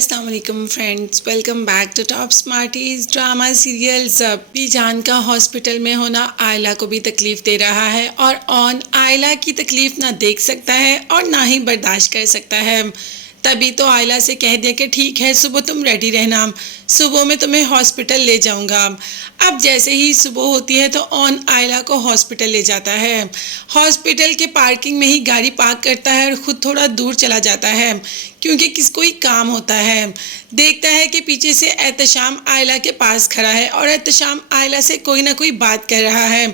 अस्सलाम वालेकुम friends, welcome back to top smarties. Drama serial Bi Jaan का हॉस्पिटल में होना आयला को भी तकलीफ दे रहा है और ऑन आयला की तकलीफ ना देख सकता है और ना ही बर्दाश्त कर सकता है। तभी तो आयला से कह दिया कि ठीक है, सुबह तुम रेडी रहना, सुबह मैं तुम्हें हॉस्पिटल ले जाऊंगा। अब जैसे ही सुबह होती है तो ऑन आयला को हॉस्पिटल ले जाता है। हॉस्पिटल के पार्किंग में ही गाड़ी पार्क करता है और ख़ुद थोड़ा दूर चला जाता है क्योंकि किसको ही काम होता है। देखता है कि पीछे से एहतशाम आयला के पास खड़ा है और एहतशाम आयला से कोई ना कोई बात कर रहा है।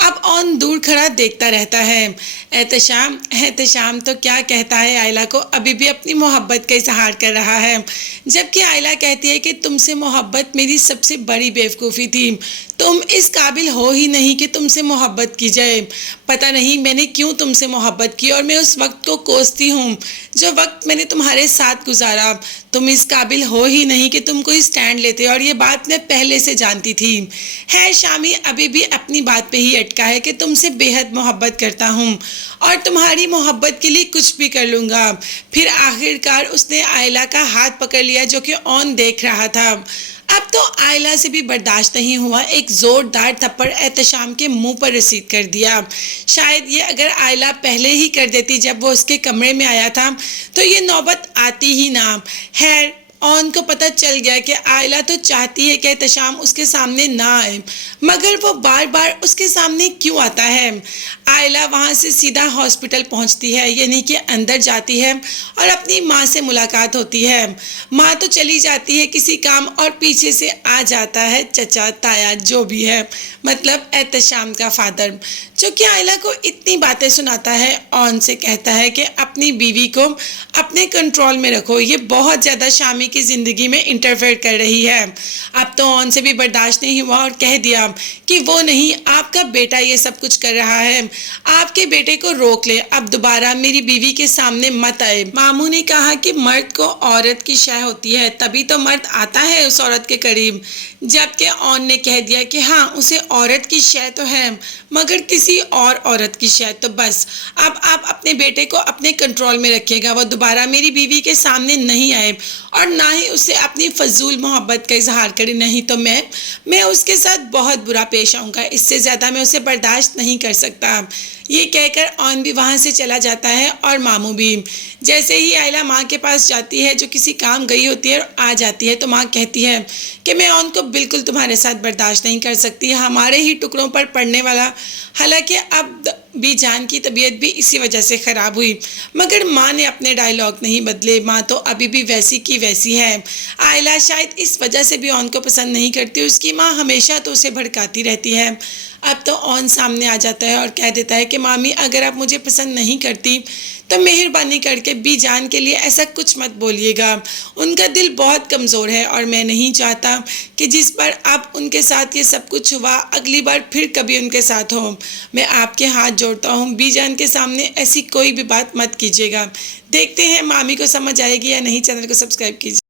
अब ऑन दूर खड़ा देखता रहता है। एहतशाम तो क्या कहता है, आयला को अभी भी अपनी मोहब्बत का इजहार कर रहा है, जबकि आयला कहती है कि तुमसे मोहब्बत मेरी सबसे बड़ी बेवकूफ़ी थी, तुम इस काबिल हो ही नहीं कि तुमसे मोहब्बत की जाए। पता नहीं मैंने क्यों तुमसे मोहब्बत की और मैं उस वक्त को कोसती हूँ जो वक्त मैंने तुम्हारे साथ गुजारा। तुम इस काबिल हो ही नहीं कि तुम कोई स्टैंड लेते और ये बात मैं पहले से जानती थी। है शामी अभी भी अपनी बात पे ही अटका है कि तुमसे बेहद मोहब्बत करता हूँ और तुम्हारी मोहब्बत के लिए कुछ भी कर लूँगा। फिर आखिरकार उसने आयला का हाथ पकड़ लिया जो कि ऑन देख रहा था। अब तो आयला से भी बर्दाश्त नहीं हुआ, एक ज़ोरदार थप्पड़ एहतशाम के मुंह पर रसीद कर दिया। शायद ये अगर आयला पहले ही कर देती जब वो उसके कमरे में आया था तो ये नौबत आती ही ना। खैर ऑन को पता चल गया कि आयला तो चाहती है कि एहतशाम उसके सामने ना आए, मगर वो बार बार उसके सामने क्यों आता है। आयला वहाँ से सीधा हॉस्पिटल पहुँचती है, यानी कि अंदर जाती है और अपनी माँ से मुलाकात होती है। माँ तो चली जाती है किसी काम और पीछे से आ जाता है चचा ताया जो भी है, मतलब एहतशाम का फादर, जो कि आयला को इतनी बातें सुनाता है। ऑन से कहता है कि अपनी बीवी को अपने कंट्रोल में रखो, ये बहुत ज़्यादा शामी की ज़िंदगी में इंटरफेयर कर रही है। अब तो ऑन से भी बर्दाश्त नहीं हुआ और कह दिया कि वो नहीं, आपका बेटा ये सब कुछ कर रहा है, आपके बेटे को रोक ले, अब दोबारा मेरी बीवी के सामने मत आए। मामू ने कहा कि मर्द को औरत की शय होती है, तभी तो मर्द आता है उस औरत के करीब, जबकि ऑन ने कह दिया कि हाँ उसे औरत की शय तो है मगर किसी और औरत की शय तो बस। अब आप अपने बेटे को अपने कंट्रोल में रखिएगा, वो दोबारा मेरी बीवी के सामने नहीं आए और ना ही उसे अपनी फजूल मोहब्बत का इजहार करे, नहीं तो मैं उसके साथ बहुत बुरा पेश आऊँगा, इससे ज़्यादा मैं उसे बर्दाश्त नहीं कर सकता। ये कहकर ऑन भी वहाँ से चला जाता है और मामू भी। जैसे ही आयला माँ के पास जाती है जो किसी काम गई होती है और आ जाती है तो माँ कहती है कि मैं ऑन को बिल्कुल तुम्हारे साथ बर्दाश्त नहीं कर सकती, हमारे ही टुकड़ों पर पड़ने वाला। हालांकि अब बी जान की तबीयत भी इसी वजह से ख़राब हुई, मगर माँ ने अपने डायलॉग नहीं बदले, माँ तो अभी भी वैसी की वैसी है। आयला शायद इस वजह से भी ऑन को पसंद नहीं करती, उसकी माँ हमेशा तो उसे भड़काती रहती है। अब तो ऑन सामने आ जाता है और कह देता है कि मामी अगर आप मुझे पसंद नहीं करती तो मेहरबानी करके बी जान के लिए ऐसा कुछ मत बोलिएगा, उनका दिल बहुत कमज़ोर है और मैं नहीं चाहता कि जिस बार अब उनके साथ ये सब कुछ हुआ अगली बार फिर कभी उनके साथ हो। मैं आपके हाथ जोड़ता हूँ, बी जान के सामने ऐसी कोई भी बात मत कीजिएगा। देखते हैं मामी को समझ आएगी या नहीं। चैनल को सब्सक्राइब कीजिए।